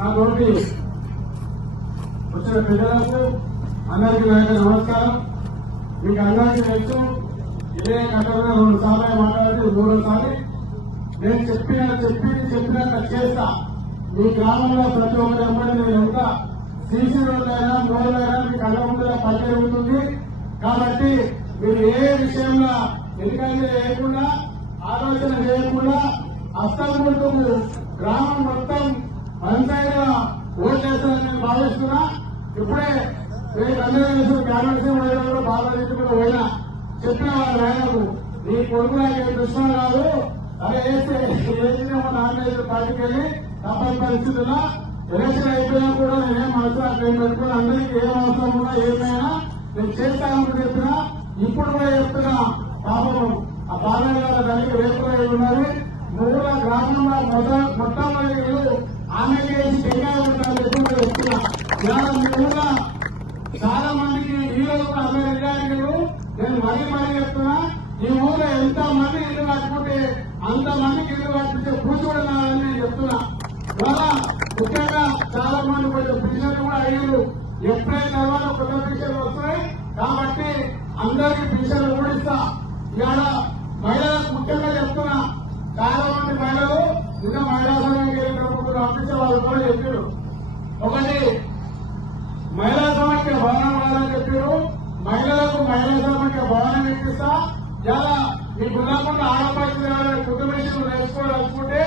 నాతోటి వచ్చిన పెద్దలకు అందరికీ నాయక నమస్కారం. మీకు అందరికీ తెలుసు, ఇదే గతంలో 2 సార్లు మాట్లాడితే 3సారి నేను చెప్పినట్టు చేస్తా. మీ గ్రామంలో ప్రతి ఒక్కరి అమ్మడి నేను ఎంత సీసీ రోడ్లైనా రోడ్లైనా మీకు అన్నముందుగా పనిచేస్తుంది. కాబట్టి మీరు ఏ విషయంలో ఎందుకంటే లేకుండా ఆలోచన చేయకుండా అస్తముడుకు గ్రామం మొత్తం పంచాయతీగా ఓట్లేస్తారని నేను భావిస్తున్నా. ఇప్పుడే మీకు అందరూ గ్రామీణ బాగా పోయినా చెప్పిన వాళ్ళ ఆయనకు నీ కొడుకు నాకు దృష్టం కాదు, అదే ఏమో నామినేషన్ పార్టీకి వెళ్ళి తప్పని పరిస్థితుల్లో ఎలక్షన్ అయిపోయినా కూడా నేనేం మనసు అట్లా పెట్టుకుని అందరికీ ఏం అవసరం ఉన్నా ఏమైనా నేను చేస్తానని చెప్పినా. ఇప్పుడు కూడా చెప్తున్నా, పాపం ఆ బాలయ్య గారు దానికి రేపు ఉన్నారు. మూల గ్రామంలో మొట్టమొదటి ఆమెకి టెంకాయ ఉంటారని చెప్పి చెప్తున్నా. మీ ఊళ్ళో చాలా మందికి హీరోలు అమ్మే విద్యార్థులు నేను మరీ చెప్తున్నా. ఈ ఊళ్ళో ఎంత మంది ఇల్లు కట్టుకుంటే అంతమందికి ఇల్లు కట్టించే కూర్చోడాలని నేను చెప్తున్నా. ఇవాళ ముఖ్యంగా చాలా మంది కొంచెం పింఛన్లు కూడా అయ్యారు. ఎప్పుడైనా తర్వాత కొత్త పింఛన్లు వస్తాయి కాబట్టి అందరికీ పింఛన్లు కూడా ఇస్తా. ఇవాళ మహిళలకు ముఖ్యంగా చెప్తున్నా, చాలా మంది మహిళలు ఇంకా మహిళా సంఘానికి వెళ్ళినప్పుడు పంపించే వాళ్ళు కూడా చెప్పారు. ఒకటి మహిళా సమాఖ్య భవనం కాదని చెప్పారు. మహిళలకు మహిళా సమాఖ్య భవనం ఇప్పిస్తా. ఇలా మీ గుర్రకుండా ఆడపడుతుంది కుటుంబ విషయంలో నేర్చుకోవాలనుకుంటే